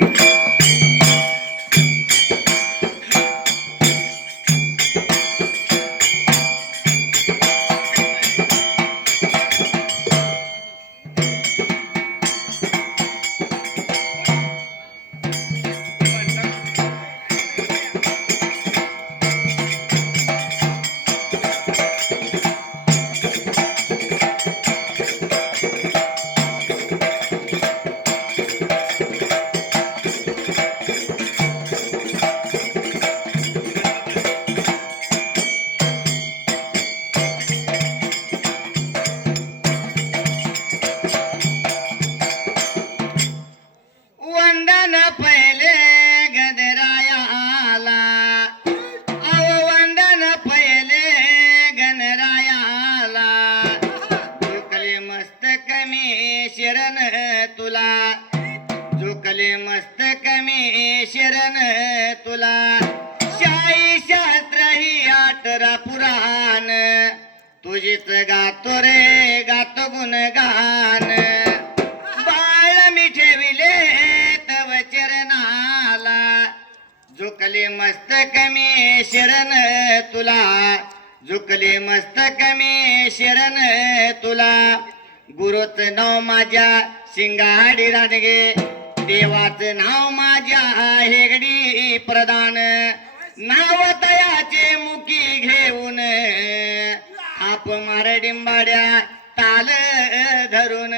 वंदन शरण तुला। शाही शास्त्र ही आठरा पुराण। तुझीच गातो रे गातो गुणगान। बाळ मी ठेविले तव चरणाला। झुकले मस्त कमी शरण तुला। झुकले मस्त कमी शरण तुला। गुरुच नाव माझ्या शिंगाडी रानगे देवाचं नाव माझ्या हेगडी प्रदान. नाव तयाचे मुखी घेऊन आप मारडिंबाड्या ताल धरून.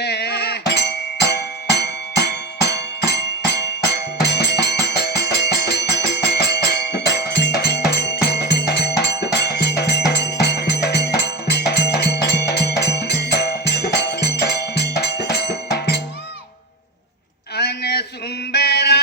अन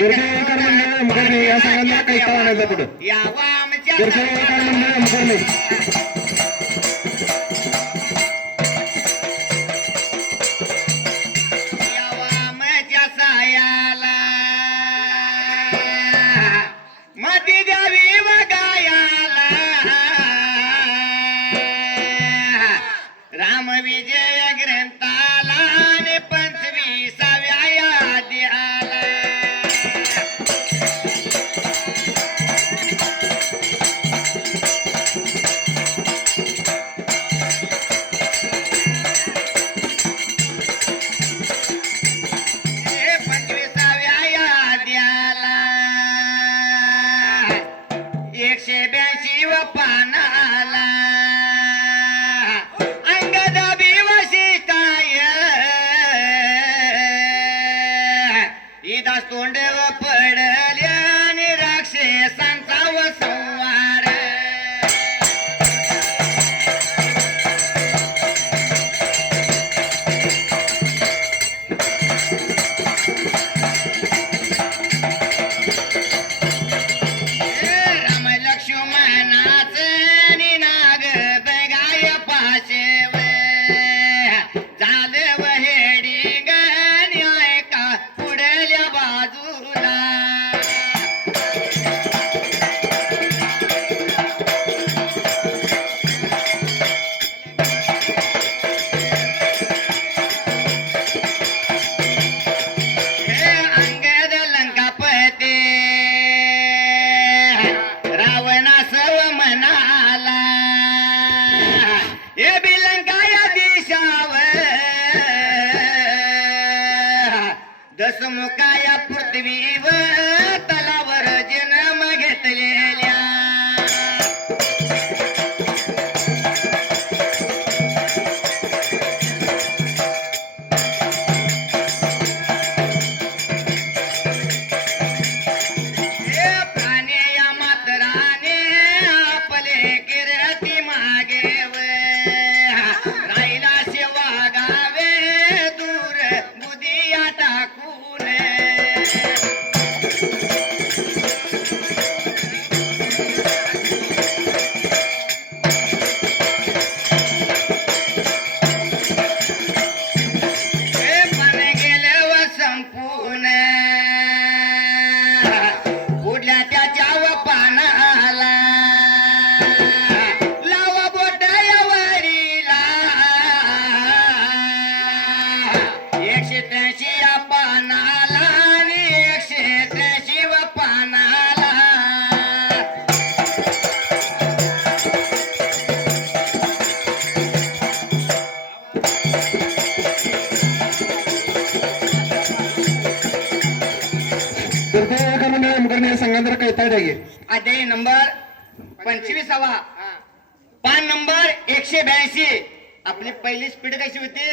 दर्शक मंडळ मुखर्जी या सगळ्यांना काही आणायचं पुढं. दर्शक मंडळ दसमुखाया पृथ्वीवर तलावर जन सगळ्यांना कैताड आहे अध्याय नंबर पंचवीसावा. पान नंबर एकशे ब्याऐंशी. आपली पहिली स्पीड कशी होती?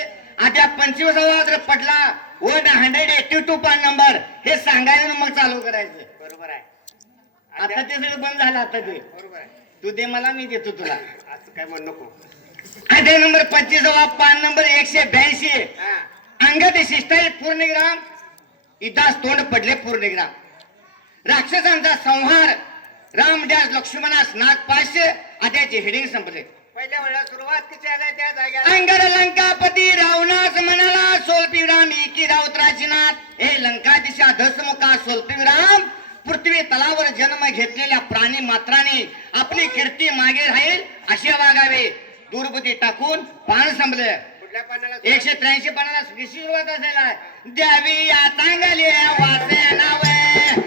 आता पंचवीसावा जर पटला वन हंड्रेड एटी टू पान नंबर. हे सांगायचं आणि मग चालू करायचं. बरोबर आहे. आता ते सगळं बंद झालं आता ते. बरोबर आहे. तू दे मला मी देतो तुला. असं काय म्हणू नको. अध्याय नंबर पंचवीसावा पान नंबर एकशे ब्याऐंशी. हा. अंगद शिष्टाई पूर्णग्राम. इदास तोंड पडले पूर्णग्राम. राक्षसांचा संहार. राम डॅस लक्ष्मणास नागपाश आद्याचे हेडिंग संपले. पहिल्या सुरुवात आल्या त्या अंगर लंकापती रावणास म्हणाला रावत्राची नाथ हे लंका दिशा धसमुखा पृथ्वी तलावर जन्म घेतलेल्या प्राणी मात्राने आपली कीर्ती मागे राहील असे वागावे. दुर्बुद्धी टाकून पान संपले. कुठल्या एकशे त्र्याऐंशी पानाला सुरुवात असायला द्यावी या चांगली वाचे नावे.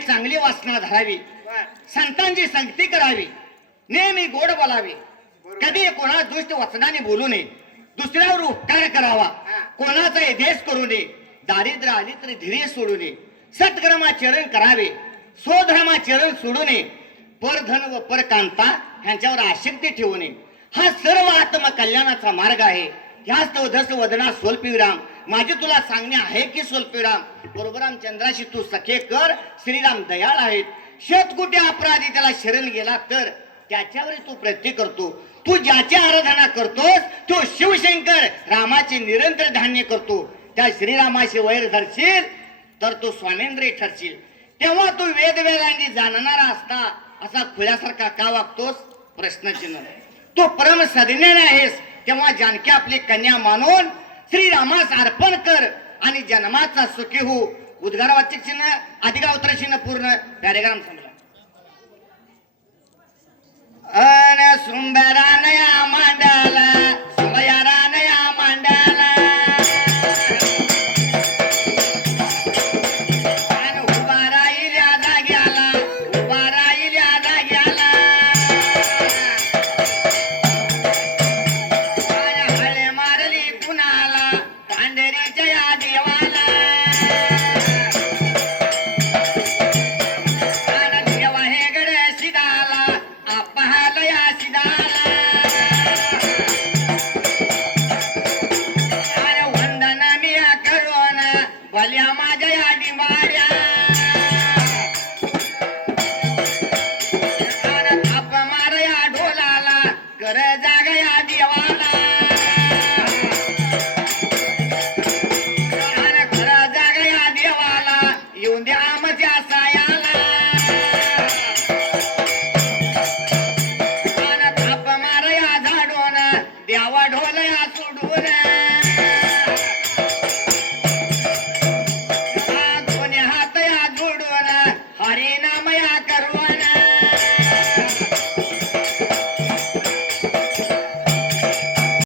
चांगली वासना धरावी. संतांची संगती करावी. नेहमी गोड बोलावे. कधी कोणा दुष्ट वचनाने बोलू नये. दुसऱ्यावर उपकार करावा. कोणाचा देश करू नये. दारिद्र्य आली तरी धीरे सोडू नये. सत्कर्माचरण करावे. स्वधर्माचरण सोडू नये. परधन व परकांता ह्यांच्यावर आसक्ती ठेवू नये. हा सर्व आत्मकल्याणाचा मार्ग आहे. ह्याच धस वदना सोलपिराम माझे तुला सांगणे आहे की सोलपिराम बरोबर चंद्राशी तू सखे कर. श्रीराम दयाळ आहेत. शतकुटी अपराधी त्याला शरण गेला तर त्याच्यावर तू प्रयत्न करतो. तू ज्याची आराधना करतोस तो शिवशंकर रामाचे निरंतर धान्य करतो. त्या श्रीरामाशी वैर धरशील तर तो स्वामेंद्री ठरशील. तेव्हा तू वेदवेदांनी जाणणारा असता असा खुल्यासारखा का वागतोस? प्रश्नचिन्ह तू परम सदिने आहेस तेव्हा जानकी आपली कन्या मानून श्रीरामास अर्पण कर आणि जन्माचा सुखी हो. उद्गारवाचक चिन्ह अधिकावतर चिन्ह पूर्ण पॅरेग्राम अन सुंदरानया मांडाला Yeah.